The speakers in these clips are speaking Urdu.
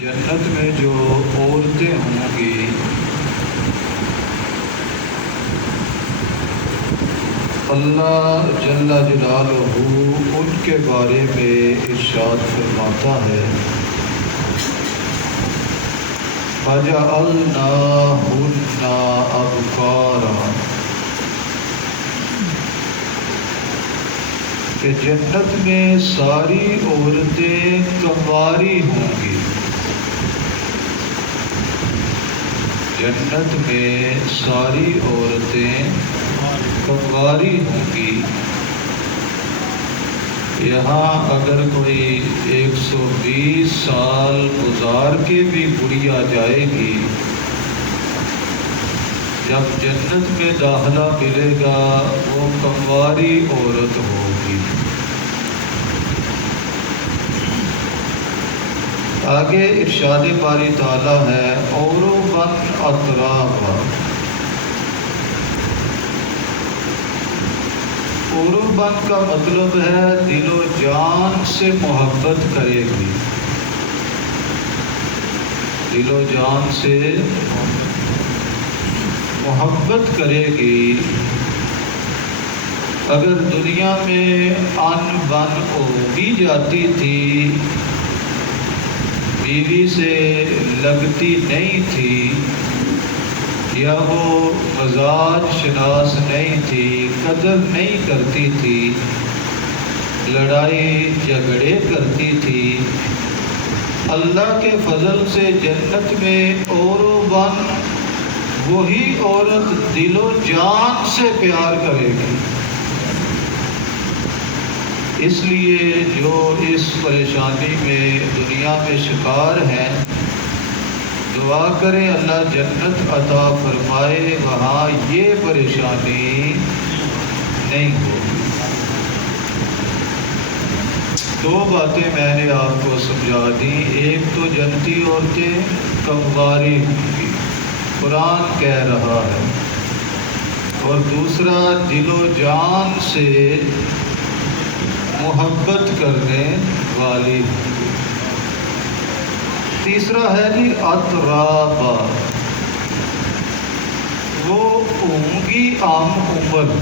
جنت میں جو عورتیں ہوں گی اللہ جل جلالہ ان کے بارے میں ارشاد فرماتا ہے فَجَعَلْنَاهُنَّ أَبْكَارًا، کہ جنت میں ساری عورتیں کنواری ہوں گی۔ جنت میں ساری عورتیں کنواری ہوں گی۔ یہاں اگر کوئی 120 سال گزار کے بھی گڑیا جائے گی، جب جنت میں داخلہ ملے گا وہ کنواری عورت ہوگی۔ آگے ارشاد باری تعالیٰ ہے عُرُبًا أَتْرَابًا۔ عُرُبًا کا مطلب ہے دل و جان سے محبت کرے گی، دل و جان سے محبت کرے گی۔ اگر دنیا میں ان بن ہو بھی جاتی تھی، بیوی سے لگتی نہیں تھی، یا وہ مزاج شناس نہیں تھی، قدر نہیں کرتی تھی، لڑائی جھگڑے کرتی تھی، اللہ کے فضل سے جنت میں عُرُبًا وہی عورت دل و جان سے پیار کرے گی۔ اس لیے جو اس پریشانی میں دنیا میں شکار ہیں، دعا کریں اللہ جنت عطا فرمائے، وہاں یہ پریشانی نہیں ہوگی۔ دو باتیں میں نے آپ کو سمجھا دی، ایک تو جنتی عورتیں کنواری ہوں گی، قرآن کہہ رہا ہے، اور دوسرا دل و جان سے محبت کرنے والی ہوں گی۔ تیسرا ہے جی اترابا، وہ ہوں گی عام عمر،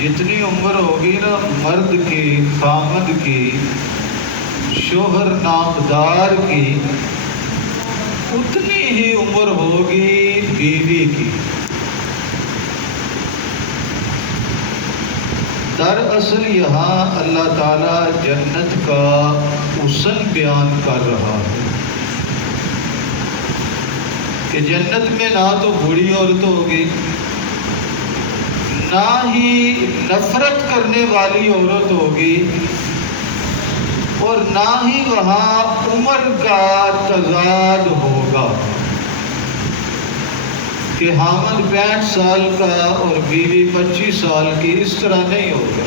جتنی عمر ہوگی نا مرد کی، خامد کی، شوہر نامدار کی، اتنی ہی عمر ہوگی بیوی کی۔ دراصل یہاں اللہ تعالیٰ جنت کا حسن بیان کر رہا ہے کہ جنت میں نہ تو بوڑھی عورت ہوگی، نہ ہی نفرت کرنے والی عورت ہوگی، اور نہ ہی وہاں عمر کا تضاد ہوگا کہ حامد 65 سال کا اور بیوی 25 سال کی، اس طرح نہیں ہوگا۔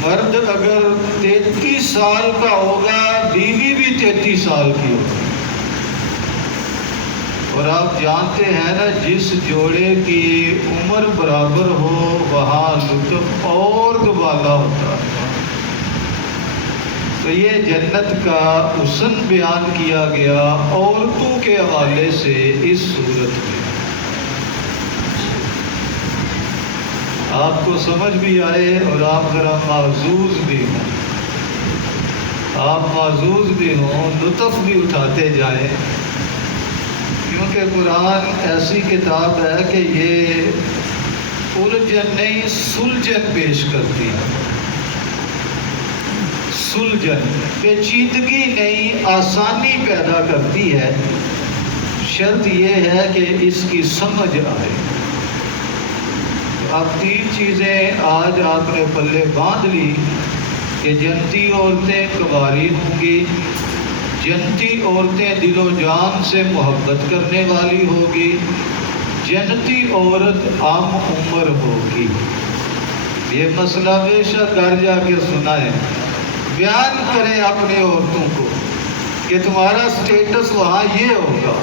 مرد اگر 33 سال کا ہوگا، بیوی بھی 33 سال کی ہوگی۔ اور آپ جانتے ہیں نا جس جوڑے کی عمر برابر ہو وہاں لطف اور والا ہوتا ہے۔ تو یہ جنت کا حسن بیان کیا گیا عورتوں کے حوالے سے اس صورت میں۔ آپ کو سمجھ بھی آئے اور آپ ذرا معزوز بھی ہوں، آپ معزوز بھی ہوں، لطف بھی اٹھاتے جائیں، کیونکہ قرآن ایسی کتاب ہے کہ یہ الجھن نہیں سلجھن پیش کرتی ہے۔ سلجھن پیچیدگی نہیں، آسانی پیدا کرتی ہے۔ شرط یہ ہے کہ اس کی سمجھ آئے۔ اب 3 چیزیں آج آپ نے پلے باندھ لی کہ جنتی عورتیں کنواری ہوں گی، جنتی عورتیں دل و جان سے محبت کرنے والی ہوگی، جنتی عورت عام عمر ہوگی۔ یہ مسئلہ بے شک گھر جا کے سنائیں، بیان کریں اپنے عورتوں کو کہ تمہارا سٹیٹس وہاں یہ ہوگا۔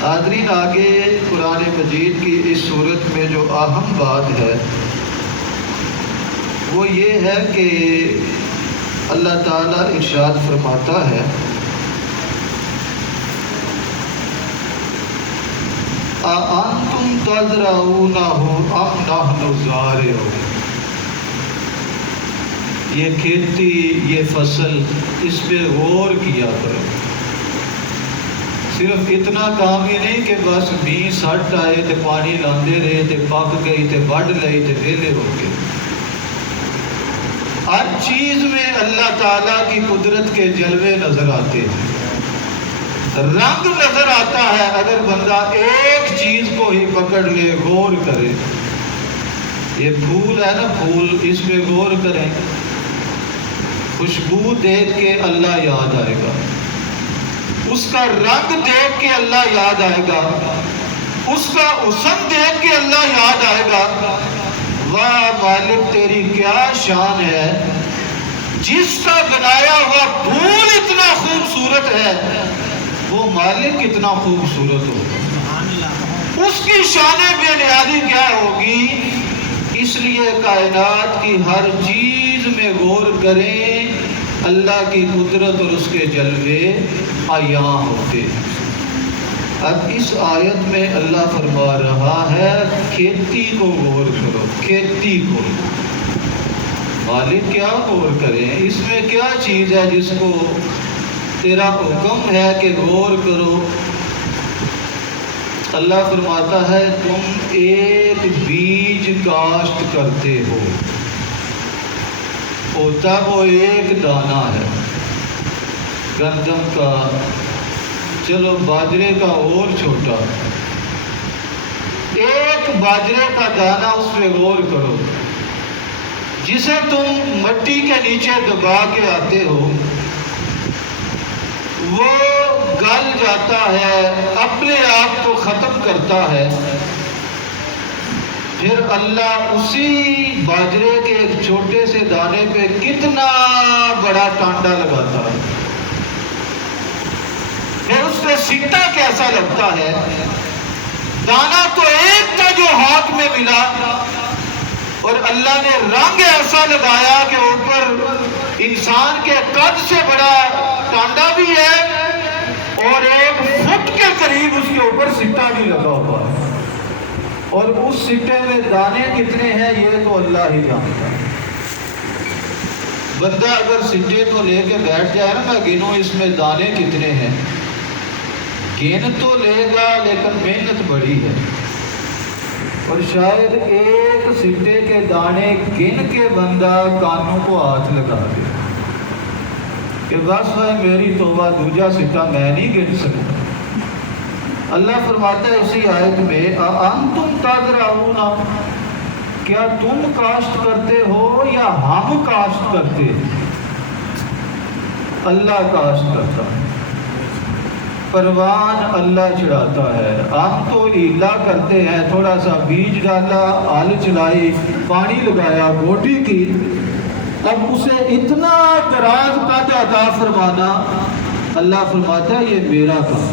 حاضرین، آگے قرآن مجید کی اس صورت میں جو اہم بات ہے وہ یہ ہے کہ اللہ تعالیٰ ارشاد فرماتا ہے اَأَنْتُمْ تَزْرَعُونَهُ أَمْ نَحْنُ الزَّارِعُونَ۔ یہ کھیتی، یہ فصل، اس پہ غور کیا کرو۔ صرف اتنا کام ہی نہیں کہ بس بھی سٹ آئے تے پانی لاندے رہے تے پک گئی تے وڈ لئی تے ویلے ہو گئے۔ ہر چیز میں اللہ تعالیٰ کی قدرت کے جلوے نظر آتے ہیں، رنگ نظر آتا ہے اگر بندہ ایک چیز کو ہی پکڑ لے، غور کرے۔ یہ پھول ہے نا، پھول، اس پہ غور کریں، خوشبو دیکھ کے اللہ یاد آئے گا، اس کا رنگ دیکھ کے اللہ یاد آئے گا، اس کا حسن دیکھ کے اللہ یاد آئے گا۔ واہ مالک تیری کیا شان ہے، جس کا بنایا ہوا پھول اتنا خوبصورت ہے، وہ مالک کتنا خوبصورت ہوگا، اس کی شان بے نیازی کیا ہوگی۔ اس لیے کائنات کی ہر چیز میں غور کریں، اللہ کی قدرت اور اس کے جلوے عیاں ہوتے ہیں۔ اب اس آیت میں اللہ فرما رہا ہے کھیتی کو غور کرو، کھیتی کو۔ مالک کیا غور کریں، اس میں کیا چیز ہے جس کو تیرا حکم ہے کہ غور کرو۔ اللہ فرماتا ہے تم ایک بیج کاشت کرتے ہو، ہوتا وہ ایک دانہ ہے گندم کا، چلو باجرے کا اور چھوٹا، ایک باجرے کا دانہ، اس پہ غور کرو، جسے تم مٹی کے نیچے دبا کے آتے ہو، وہ گل جاتا ہے، اپنے آپ کو ختم کرتا ہے، پھر اللہ اسی باجرے کے ایک چھوٹے سے دانے پہ کتنا بڑا ٹانڈا لگاتا ہے، پھر اس پہ سکتا کیسا لگتا ہے۔ دانا تو ایک تھا جو ہاتھ میں ملا، اور اللہ نے رنگ ایسا لگایا کہ اوپر انسان کے قد سے بڑا ٹانڈا بھی ہے، اور 1 فٹ کے قریب اس کے اوپر سکتا بھی لگا ہوا ہے، اور اس سکتے میں دانے کتنے ہیں یہ تو اللہ ہی جانتا ہے۔ بندہ اگر سکے کو لے کے بیٹھ جائے نا، میں گنوں اس میں دانے کتنے ہیں، گن تو لے گا لیکن محنت بڑی ہے، اور شاید ایک سکے کے دانے گن کے بندہ کانوں کو ہاتھ لگا دے کہ بس ہے میری توبہ، دوجا سکہ میں نہیں گن سکتا۔ اللہ فرماتا ہے اسی آیت میں اَأَنْتُمْ تَزْرَعُونَ، کیا تم کاشت کرتے ہو یا ہم کاشت کرتے ہیں؟ اللہ کاشت کرتا ہے، پروان اللہ چڑھاتا ہے، ہم تو ہیلا کرتے ہیں، تھوڑا سا بیج ڈالا، ہل چلائی، پانی لگایا، گوڈی کی، اب اسے اتنا دراز قد عطا فرمانا، اللہ فرماتا ہے یہ میرا کام۔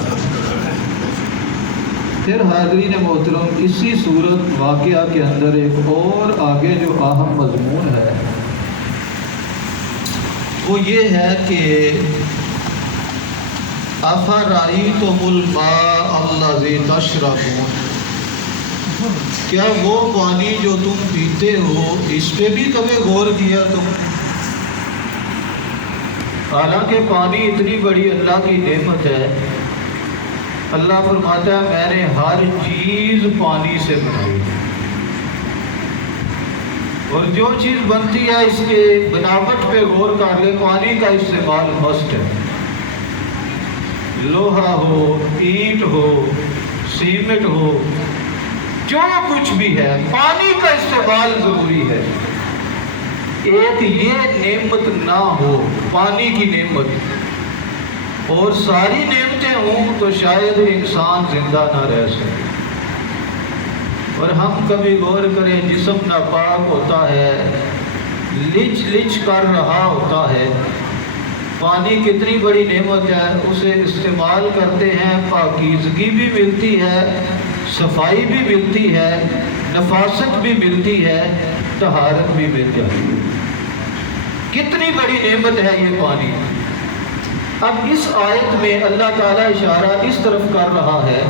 پھر حاضرین محترم اسی صورت واقعہ کے اندر ایک اور آگے جو اہم مضمون ہے وہ یہ ہے کہ أَفَرَأَيْتُمُ الْمَاءَ الَّذِي تَشْرَبُونَ، کیا وہ پانی جو تم پیتے ہو اس پہ بھی کبھی غور کیا تم؟ حالانکہ پانی اتنی بڑی اللہ کی نعمت ہے، اللہ فرماتا ہے میں نے ہر چیز پانی سے بنائی، اور جو چیز بنتی ہے اس کے بناوٹ پہ غور کر لے، پانی کا استعمال مست ہے، لوہا ہو، اینٹ ہو، سیمنٹ ہو، جو کچھ بھی ہے پانی کا استعمال ضروری ہے۔ ایک یہ نعمت نہ ہو، پانی کی نعمت، اور ساری نعمتیں ہوں تو شاید انسان زندہ نہ رہ سکے۔ اور ہم کبھی غور کریں، جسم ناپاک ہوتا ہے، لچ لچ کر رہا ہوتا ہے، پانی کتنی بڑی نعمت ہے، اسے استعمال کرتے ہیں، پاکیزگی بھی ملتی ہے، صفائی بھی ملتی ہے، نفاست بھی ملتی ہے، طہارت بھی مل جاتی ہے۔ کتنی بڑی نعمت ہے یہ پانی۔ اب اس آیت میں اللہ تعالیٰ اشارہ اس طرف کر رہا ہے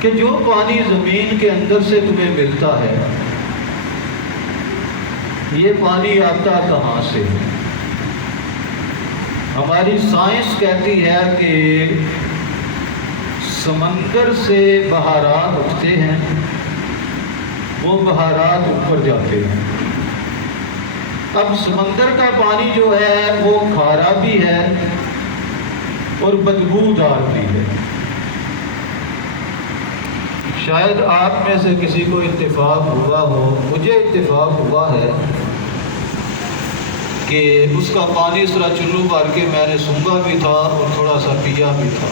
کہ جو پانی زمین کے اندر سے تمہیں ملتا ہے، یہ پانی آتا کہاں سے؟ ہماری سائنس کہتی ہے کہ سمندر سے بہارات اٹھتے ہیں، وہ بہارات اوپر جاتے ہیں۔ اب سمندر کا پانی جو ہے وہ کھارا بھی ہے اور بدبودار بھی ہے۔ شاید آپ میں سے کسی کو اتفاق ہوا ہو، مجھے اتفاق ہوا ہے کہ اس کا پانی اس طرح چلو بھر کے میں نے سونگا بھی تھا اور تھوڑا سا پیا بھی تھا۔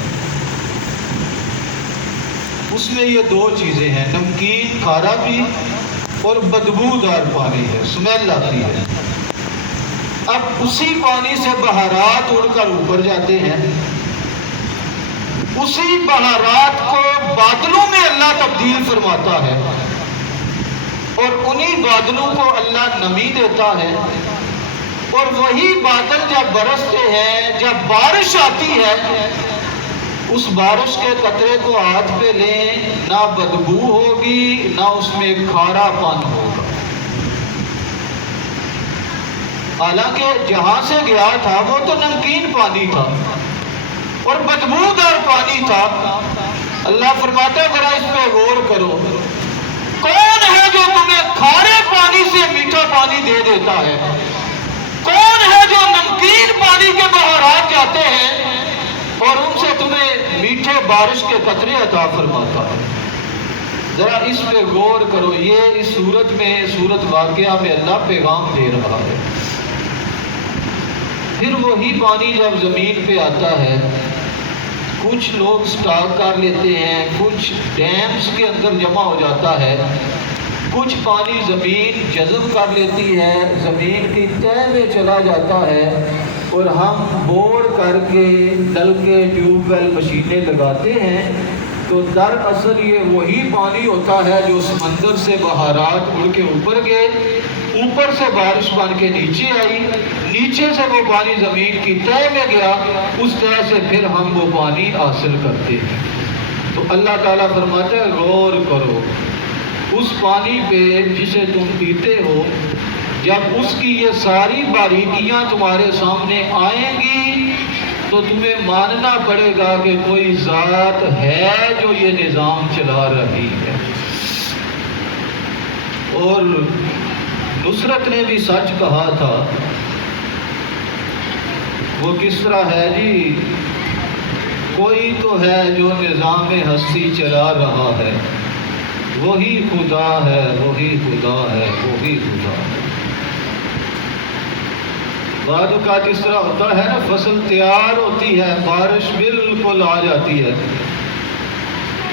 اس میں یہ دو چیزیں ہیں، نمکین کھارا بھی اور بدبودار پانی ہے، سمیل آتی ہے۔ اب اسی پانی سے بہارات اڑ کر اوپر جاتے ہیں، اسی بہارات کو بادلوں میں اللہ تبدیل فرماتا ہے اور انہی بادلوں کو اللہ نمی دیتا ہے، اور وہی بادل جب برستے ہیں، جب بارش آتی ہے، اس بارش کے قطرے کو ہاتھ پہ لیں، نہ بدبو ہوگی نہ اس میں کھارا پن ہوگا۔ حالانکہ جہاں سے گیا تھا وہ تو نمکین پانی تھا اور بدبودار پانی تھا۔ اللہ فرماتا ہے ذرا اس پہ غور کرو، کون ہے جو تمہیں کھارے پانی سے میٹھا پانی دے دیتا ہے؟ کون ہے جو نمکین پانی کے بہارات جاتے ہیں اور ان سے تمہیں میٹھے بارش کے قطرے عطا فرماتا ہے؟ ذرا اس پہ غور کرو۔ یہ اس صورت میں، صورت واقعہ میں اللہ پیغام دے رہا ہے۔ پھر وہی پانی جب زمین پہ آتا ہے، کچھ لوگ سٹاک کر لیتے ہیں، کچھ ڈیمز کے اندر جمع ہو جاتا ہے، کچھ پانی زمین جذب کر لیتی ہے، زمین کی تہہ میں چلا جاتا ہے، اور ہم بور کر کے نل کے ٹیوب ویل مشینیں لگاتے ہیں، تو دراصل یہ وہی پانی ہوتا ہے جو سمندر سے بہارات اڑ کے اوپر گئے، اوپر سے بارش بن کے نیچے آئی، نیچے سے وہ پانی زمین کی تہہ میں گیا، اس طرح سے پھر ہم وہ پانی حاصل کرتے ہیں۔ تو اللہ تعالیٰ فرماتا ہے غور کرو اس پانی پہ جسے تم پیتے ہو، جب اس کی یہ ساری باریکیاں تمہارے سامنے آئیں گی تو تمہیں ماننا پڑے گا کہ کوئی ذات ہے جو یہ نظام چلا رہی ہے۔ اور نصرت نے بھی سچ کہا تھا، وہ کس طرح ہے جی، کوئی تو ہے جو نظام ہستی چلا رہا ہے، وہی خدا ہے، وہی خدا ہے، وہی خدا ہے۔ بعض اوقات اس طرح ہوتا ہے نا، فصل تیار ہوتی ہے، بارش بالکل آ جاتی ہے،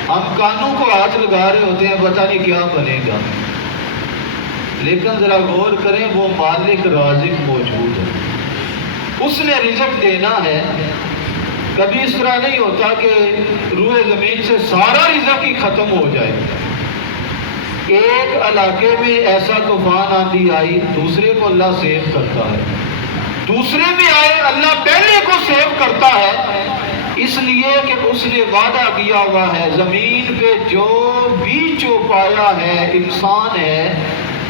ہم کانوں کو ہاتھ لگا رہے ہوتے ہیں پتہ نہیں کیا بنے گا، لیکن ذرا غور کریں وہ مالک رازق موجود ہے، اس نے رزق دینا ہے۔ کبھی اس طرح نہیں ہوتا کہ روئے زمین سے سارا رزق ہی ختم ہو جائے۔ ایک علاقے میں ایسا طوفان آندھی آئی، دوسرے کو اللہ سیو کرتا ہے، دوسرے میں آئے اللہ پہلے کو سیو کرتا ہے، اس لیے کہ اس نے وعدہ کیا ہوا ہے زمین پہ جو بھی چوپایا ہے انسان ہے،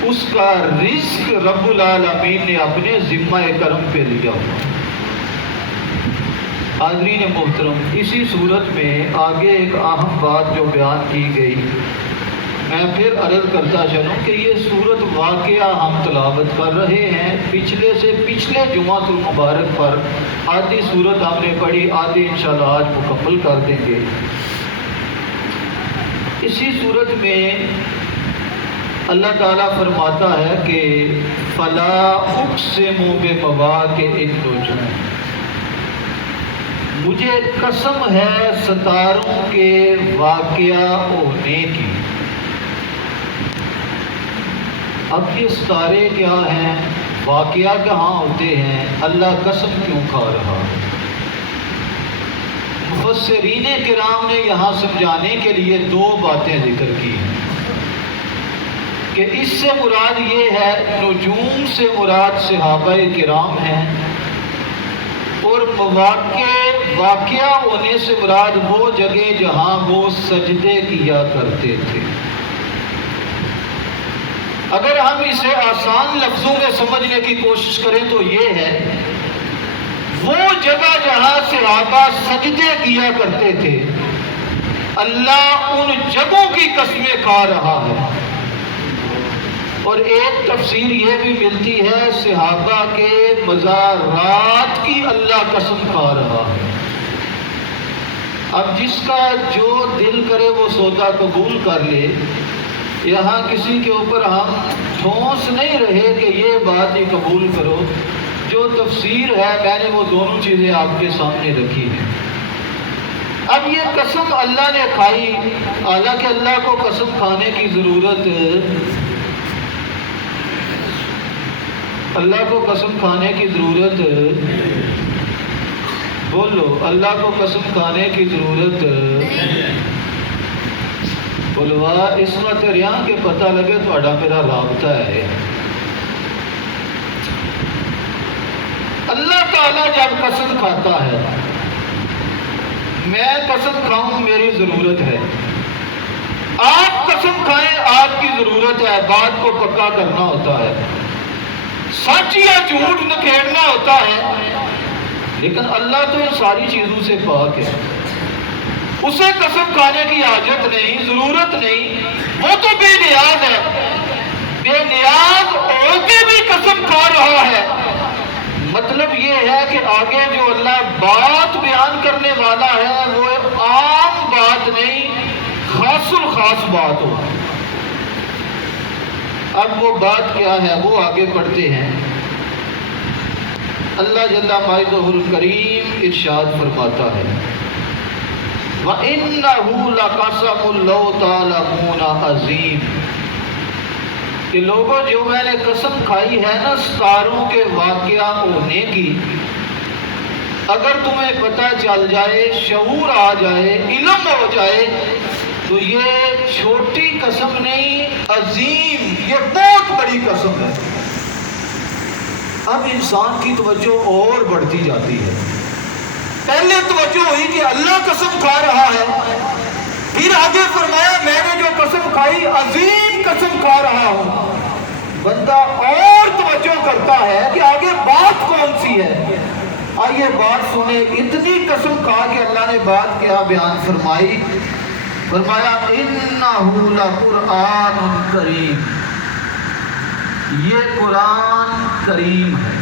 اس کا رزق رب العالمین نے اپنے ذمہ کرم پہ لیا ہوا۔ حاضرین محترم، اسی صورت میں آگے ایک اہم بات جو بیان کی گئی، میں پھر عرض کرتا چلوں کہ یہ صورت واقعہ ہم تلاوت کر رہے ہیں، پچھلے سے پچھلے جمعۃ المبارک پر آدھی صورت ہم نے پڑھی، آدھی انشاءاللہ آج مکمل کر دیں گے۔ اسی صورت میں اللہ تعالیٰ فرماتا ہے کہ فَلَا أُقْسِمُ بِمَوَاقِعِ النُّجُومِ، مجھے قسم ہے ستاروں کے واقعہ ہونے کی۔ اب یہ ستارے کیا ہیں، واقعہ کہاں ہوتے ہیں، اللہ قسم کیوں کھا رہا ہے؟ مفسرین کرام نے یہاں سمجھانے کے لیے دو باتیں ذکر کی ہیں۔ کہ اس سے مراد یہ ہے، نجوم سے مراد صحابہ کرام ہیں، اور واقعہ ہونے سے مراد وہ جگہ جہاں وہ سجدے کیا کرتے تھے۔ اگر ہم اسے آسان لفظوں میں سمجھنے کی کوشش کریں تو یہ ہے، وہ جگہ جہاں صحابہ سجدے کیا کرتے تھے، اللہ ان جگہوں کی قسمیں کھا رہا ہے۔ اور ایک تفسیر یہ بھی ملتی ہے، صحابہ کے مزارات کی اللہ قسم کھا رہا ہے۔ اب جس کا جو دل کرے وہ سودا قبول کر لے، یہاں کسی کے اوپر ہم ٹھونس نہیں رہے کہ یہ بات ہی قبول کرو۔ جو تفسیر ہے میں نے وہ دونوں چیزیں آپ کے سامنے رکھی ہیں۔ اب یہ قسم اللہ نے کھائی، حالانکہ اللہ کو قسم کھانے کی ضرورت، اللہ کو قسم کھانے کی ضرورت، بولو اللہ کو قسم کھانے کی ضرورت، بولوا اس وقت ریاں کے پتہ لگے تھوڑا میرا رابطہ ہے۔ اللہ تعالیٰ جب قسم کھاتا ہے، میں قسم کھاؤں میری ضرورت ہے، آپ قسم کھائیں آپ کی ضرورت ہے، بات کو پکا کرنا ہوتا ہے، سچ یا جھوٹ نکھیڑنا ہوتا ہے، لیکن اللہ تو ان ساری چیزوں سے پاک ہے، اسے قسم کھانے کی حاجت نہیں، ضرورت نہیں، وہ تو بے نیاز ہے، بے نیاز ہو کے بھی قسم کھا رہا ہے۔ مطلب یہ ہے کہ آگے جو اللہ بات بیان کرنے والا ہے وہ عام بات نہیں، خاص الخاص بات ہو۔ اب وہ بات کیا ہے وہ آگے پڑھتے ہیں۔ اللہ جل مجدہ الکریم ارشاد فرماتا ہے، وَإِنَّهُ لَقَسَمٌ لَوْ تَعْلَمُونَ عَظِيمٌ، کہ لوگوں جو میں نے قسم کھائی ہے نا ستاروں کے واقعہ ہونے کی، اگر تمہیں پتہ چل جائے، شعور آ جائے، علم ہو جائے، تو یہ چھوٹی قسم نہیں، عظیم، یہ بہت بڑی قسم ہے۔ اب انسان کی توجہ اور بڑھتی جاتی ہے۔ پہلے توجہ ہوئی کہ اللہ قسم کھا رہا ہے، پھر آگے فرمایا میں نے جو قسم کھائی عظیم قسم کھا رہا ہوں۔ بندہ اور توجہ کرتا ہے کہ آگے بات کون سی ہے۔ آئیے بات سنیں، اتنی قسم کھا کے اللہ نے بات کیا بیان فرمائی، فرمایا اِنَّهُ لَقُرْآنٌ کریم، یہ قرآن کریم ہے۔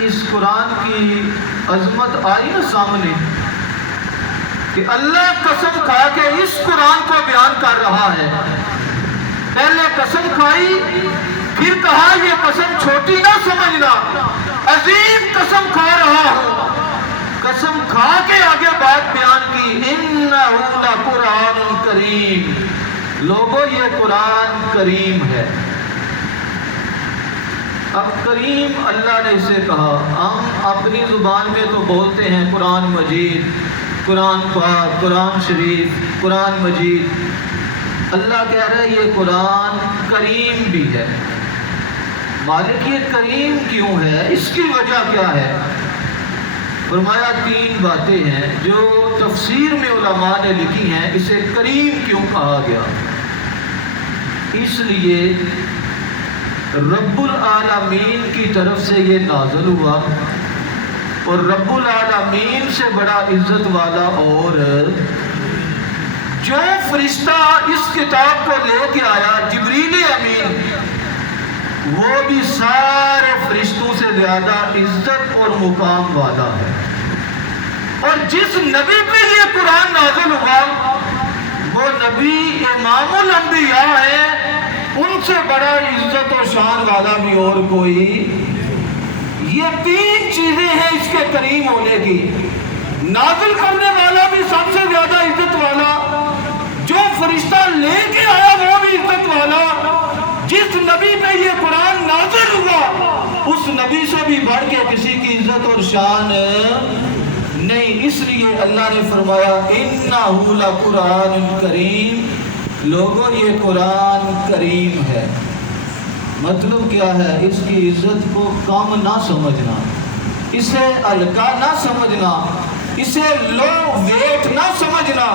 اس قرآن کی عظمت آئی نا سامنے کہ اللہ قسم کھا کے اس قرآن کو بیان کر رہا ہے۔ پہلے قسم کھائی، پھر کہا یہ قسم چھوٹی نہ سمجھنا، عظیم قسم کھا رہا ہوں۔ قسم کھا کے آگے بات بیان کی، اِنَّهُ لَقُرْآنٌ کریم، لوگوں یہ قرآن کریم ہے۔ اب کریم اللہ نے اسے کہا، ہم اپنی زبان میں تو بولتے ہیں قرآن مجید، قرآن پاک، قرآن شریف، قرآن مجید۔ اللہ کہہ رہا ہے یہ قرآن کریم بھی ہے۔ مالک یہ کریم کیوں ہے، اس کی وجہ کیا ہے؟ فرمایا تین باتیں ہیں جو تفسیر میں علماء نے لکھی ہیں، اسے کریم کیوں کہا گیا۔ اس لیے رب العالمین کی طرف سے یہ نازل ہوا، اور رب العالمین سے بڑا عزت والا اور جو فرشتہ اس کتاب کو لے کے آیا جبریل امین، وہ بھی سارے فرشتوں سے زیادہ عزت اور مقام والا ہے۔ اور جس نبی پہ یہ قرآن نازل ہوا وہ نبی امام الانبیاء ہے، ان سے بڑا عزت اور شان والا بھی اور کوئی۔ یہ تین چیزیں ہیں اس کے کریم ہونے کی، نازل کرنے والا بھی سب سے زیادہ عزت والا، جو فرشتہ لے کے آیا وہ بھی عزت والا، جس نبی پہ یہ قرآن نازل ہوا اس نبی سے بھی بڑھ کے کسی کی عزت اور شان نہیں۔ اس لیے اللہ نے فرمایا اِنَّهُ لَقُرْآنٌ کریم، لوگوں یہ قرآن کریم ہے، مطلب کیا ہے؟ اس کی عزت کو کم نہ سمجھنا، اسے ہلکا نہ سمجھنا، اسے لو ویٹ نہ سمجھنا۔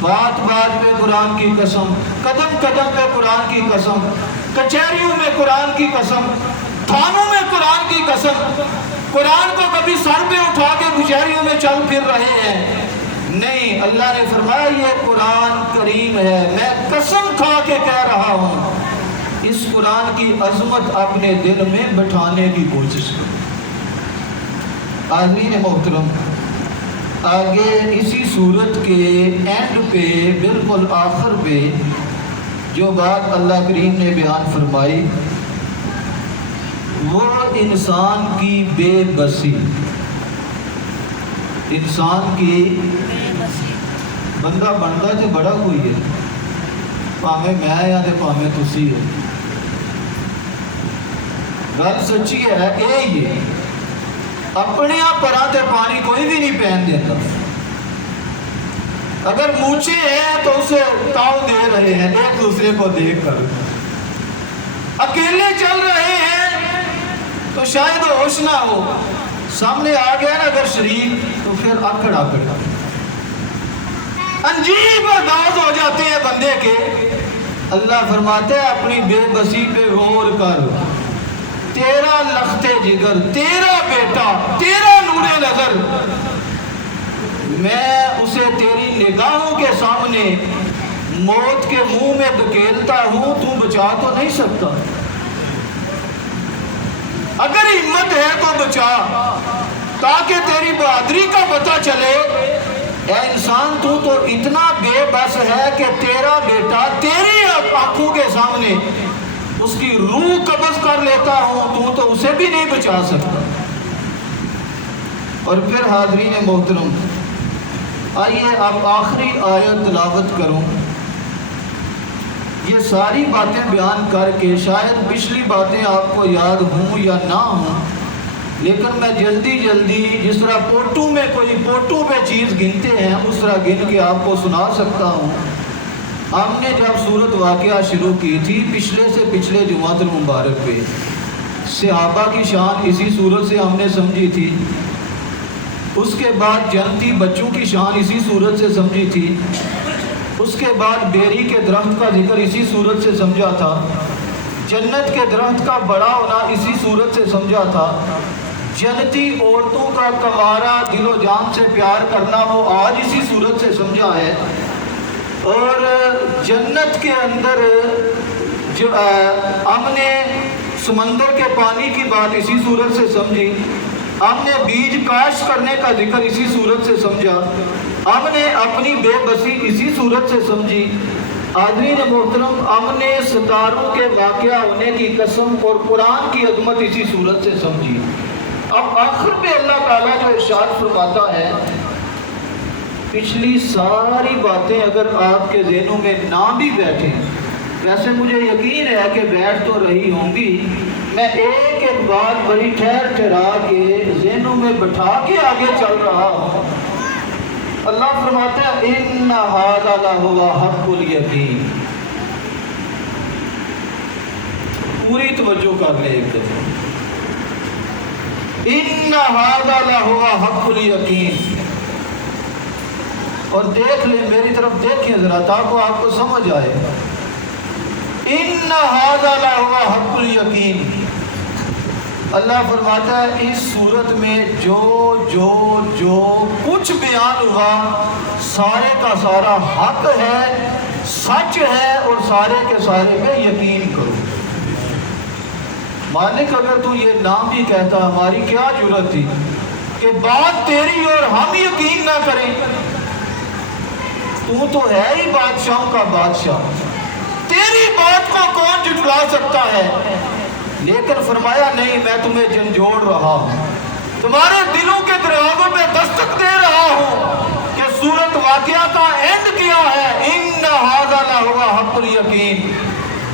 بات بات پہ قرآن کی قسم، قدم قدم پہ قرآن کی قسم، کچہریوں میں قرآن کی قسم، تھانوں میں قرآن کی قسم، قرآن کو کبھی سر پہ اٹھا کے کچہریوں میں چل پھر رہے ہیں۔ نہیں، اللہ نے فرمایا یہ قرآن کریم ہے، میں قسم کھا کے کہہ رہا ہوں، اس قرآن کی عظمت اپنے دل میں بٹھانے کی کوشش کرو۔ حاضرین محترم، آگے اسی صورت کے اینڈ پہ، بالکل آخر پہ جو بات اللہ کریم نے بیان فرمائی وہ انسان کی بے بسی، انسان کی بندہ بنتا تو بڑا کوئی ہے، پاویں میں یا تے پاویں تسی ہو، گل سچی ہے یہ اپنے پراں تے پانی کوئی بھی نہیں پہن دیتا۔ اگر مونچھے ہیں تو اسے تاؤ دے رہے ہیں ایک دوسرے کو دیکھ کر، اکیلے چل رہے ہیں تو شاید ہوش نہ ہو، سامنے آ گیا نا اگر شریک تو پھر آکڑ عجیب انداز ہو جاتے ہیں بندے کے۔ اللہ فرماتے ہیں اپنی بے بسی پہ غور کر، تیرا لخت جگر، تیرا بیٹا، تیرا نور نظر، میں اسے تیری نگاہوں کے سامنے موت کے منہ میں دھکیلتا ہوں، تو بچا تو نہیں سکتا، اگر ہمت ہے تو بچا، تاکہ تیری بہادری کا پتہ چلے۔ اے انسان تو اتنا بے بس ہے کہ تیرا بیٹا تیری آنکھوں کے سامنے اس کی روح قبض کر لیتا ہوں، تو اسے بھی نہیں بچا سکتا۔ اور پھر حاضرین محترم، آئیے اب آخری آیت تلاوت کروں۔ یہ ساری باتیں بیان کر کے شاید پچھلی باتیں آپ کو یاد ہوں یا نہ ہوں، لیکن میں جلدی جس طرح پوٹو میں کوئی پوٹو پہ چیز گنتے ہیں اس طرح گن کے آپ کو سنا سکتا ہوں۔ ہم نے جب سورت واقعہ شروع کی تھی پچھلے جمعۃ المبارک پہ، صحابہ کی شان اسی سورت سے ہم نے سمجھی تھی، اس کے بعد جنتی بچوں کی شان اسی سورت سے سمجھی تھی، اس کے بعد بیری کے درخت کا ذکر اسی سورت سے سمجھا تھا، جنت کے درخت کا بڑا ہونا اسی سورت سے سمجھا تھا، جنتی عورتوں کا کنوارا دل و جان سے پیار کرنا وہ آج اسی سورت سے سمجھا ہے، اور جنت کے اندر جو ہم نے سمندر کے پانی کی بات اسی صورت سے سمجھی، ہم نے بیج کاشت کرنے کا ذکر اسی صورت سے سمجھا، ہم نے اپنی بے بسی اسی صورت سے سمجھی۔ حاضرین محترم، ہم نے ستاروں کے واقعہ ہونے کی قسم اور قرآن کی عظمت اسی صورت سے سمجھی۔ اب آخر میں اللہ تعالیٰ جو ارشاد فرماتا ہے، پچھلی ساری باتیں اگر آپ کے ذہنوں میں نہ بھی بیٹھیں، ویسے مجھے یقین ہے کہ بیٹھ تو رہی ہوں گی، میں ایک ایک بات بڑی ٹھہر ٹھہرا کے ذہنوں میں بٹھا کے آگے چل رہا ہوں۔ اللہ فرماتا ہے ان ھذا لھو حق الیقین۔ پوری توجہ کر لیں ایک دفعہ، ان ھذا لھو حق الیقین، اور دیکھ لیں، میری طرف دیکھیں ذرا تاکہ آپ کو سمجھ آئے۔ ان ھذا لھو حق الیقین، اللہ فرماتا ہے اس صورت میں جو کچھ بیان ہوا سارے کا سارا حق ہے، سچ ہے، اور سارے کے سارے پہ یقین کرو۔ مالک اگر تو یہ نام بھی کہتا، ہماری کیا جرت تھی کہ بات تیری اور ہم یقین نہ کریں؟ تو ہے ہی بادشاہوں کا بادشاہ، تیری بات کو کون جھٹلا سکتا ہے؟ لیکن فرمایا نہیں، میں تمہیں جھنجھوڑ رہا ہوں، تمہارے دلوں کے دروازوں پہ دستک دے رہا ہوں کہ سورت واقعہ کا اینڈ کیا ہے، ان ھذا لھو حق الیقین،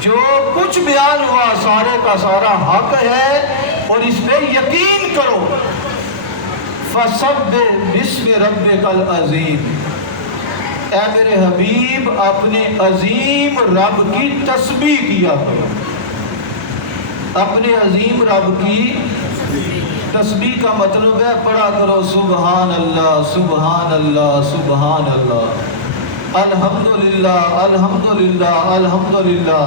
جو کچھ بیان ہوا سارے کا سارا حق ہے اور اس پہ یقین کرو۔ فسبح باسم ربک العظیم، اے میرے حبیب اپنے عظیم رب کی تسبیح کیا کرو، اپنے عظیم رب کی تسبیح کا مطلب ہے پڑھا کرو سبحان اللہ سبحان اللہ سبحان اللہ، الحمدللہ الحمدللہ الحمدللہ،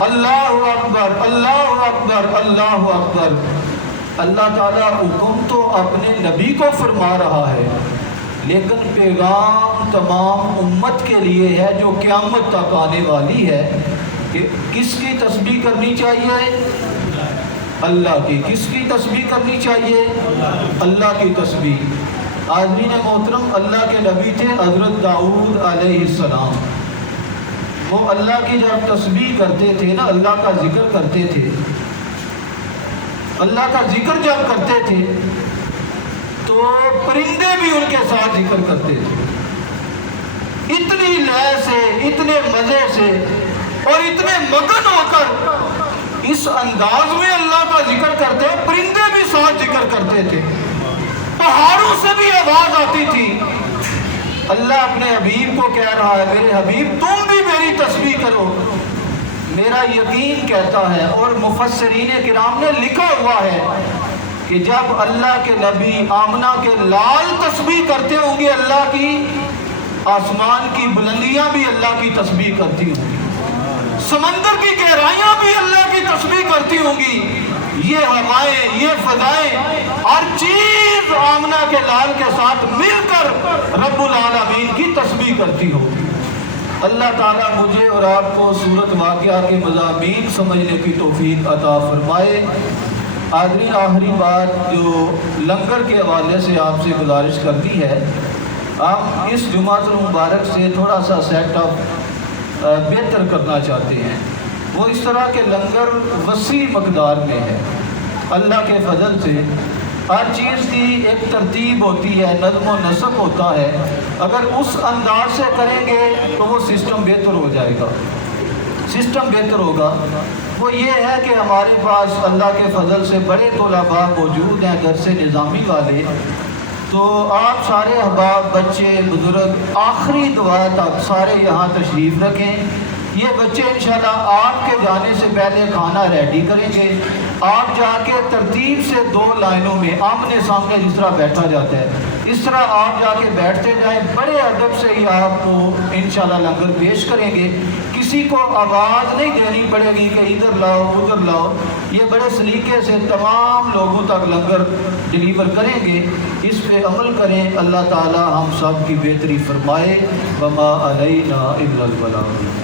اللہ اکبر اللہ اکبر اللہ اکبر۔ اللہ تعالیٰ حکم تو اپنے نبی کو فرما رہا ہے، لیکن پیغام تمام امت کے لیے ہے جو قیامت تک آنے والی ہے کہ کس کی تسبیح کرنی چاہیے؟ اللہ کی۔ کس کی تسبیح کرنی چاہیے؟ اللہ کی تسبیح۔ آدمین محترم، اللہ کے نبی تھے حضرت داؤد علیہ السلام، وہ اللہ کی جب تسبیح کرتے تھے نا، اللہ کا ذکر کرتے تھے، اللہ کا ذکر جب کرتے تھے تو پرندے بھی ان کے ساتھ ذکر کرتے تھے، اتنی لے سے، اتنے مزے سے اور اتنے مگن ہو کر اس انداز میں اللہ کا ذکر کرتے، پرندے بھی ساتھ ذکر کرتے تھے، پہاڑوں سے بھی آواز آتی تھی۔ اللہ اپنے حبیب کو کہہ رہا ہے میرے حبیب تم بھی میری تسبیح کرو۔ میرا یقین کہتا ہے اور مفسرین کرام نے لکھا ہوا ہے کہ جب اللہ کے نبی آمنہ کے لال تسبیح کرتے ہوں گے اللہ کی، آسمان کی بلندیاں بھی اللہ کی تسبیح کرتی ہوں گی، سمندر کی گہرائیاں بھی اللہ کی تسبیح کرتی ہوں گی، یہ ہوائیں، یہ فضائیں، ہر چیز آمنہ کے لال کے ساتھ مل کر رب العالمین کی تسبیح کرتی ہوگی۔ اللہ تعالیٰ مجھے اور آپ کو سورت واقعہ کے مضامین سمجھنے کی توفیق عطا فرمائے۔ آخری بات جو لنگر کے حوالے سے آپ سے گزارش کرنی ہے، ہم اس جمعۃ المبارک سے تھوڑا سا سیٹ اپ بہتر کرنا چاہتے ہیں۔ وہ اس طرح کے لنگر وسیع مقدار میں ہے، اللہ کے فضل سے ہر چیز کی ایک ترتیب ہوتی ہے، نظم و نسق ہوتا ہے، اگر اس انداز سے کریں گے تو وہ سسٹم بہتر ہو جائے گا، سسٹم بہتر ہوگا۔ وہ یہ ہے کہ ہمارے پاس اللہ کے فضل سے بڑے طلباء موجود ہیں گھر سے نظامی والے، تو آپ سارے احباب، بچے، بزرگ آخری دعا تک سارے یہاں تشریف رکھیں۔ یہ بچے انشاءاللہ آپ کے جانے سے پہلے کھانا ریڈی کریں گے، آپ جا کے ترتیب سے 2 لائنوں میں آمنے سامنے جس طرح بیٹھا جاتا ہے اس طرح آپ جا کے بیٹھتے جائیں، بڑے ادب سے ہی آپ کو انشاءاللہ لنگر پیش کریں گے، کسی کو آواز نہیں دینی پڑے گی کہ ادھر لاؤ ادھر لاؤ، یہ بڑے سلیقے سے تمام لوگوں تک لنگر ڈلیور کریں گے۔ اس پہ عمل کریں، اللہ تعالی ہم سب کی بہتری فرمائے۔ وما علینا الا البلاغ۔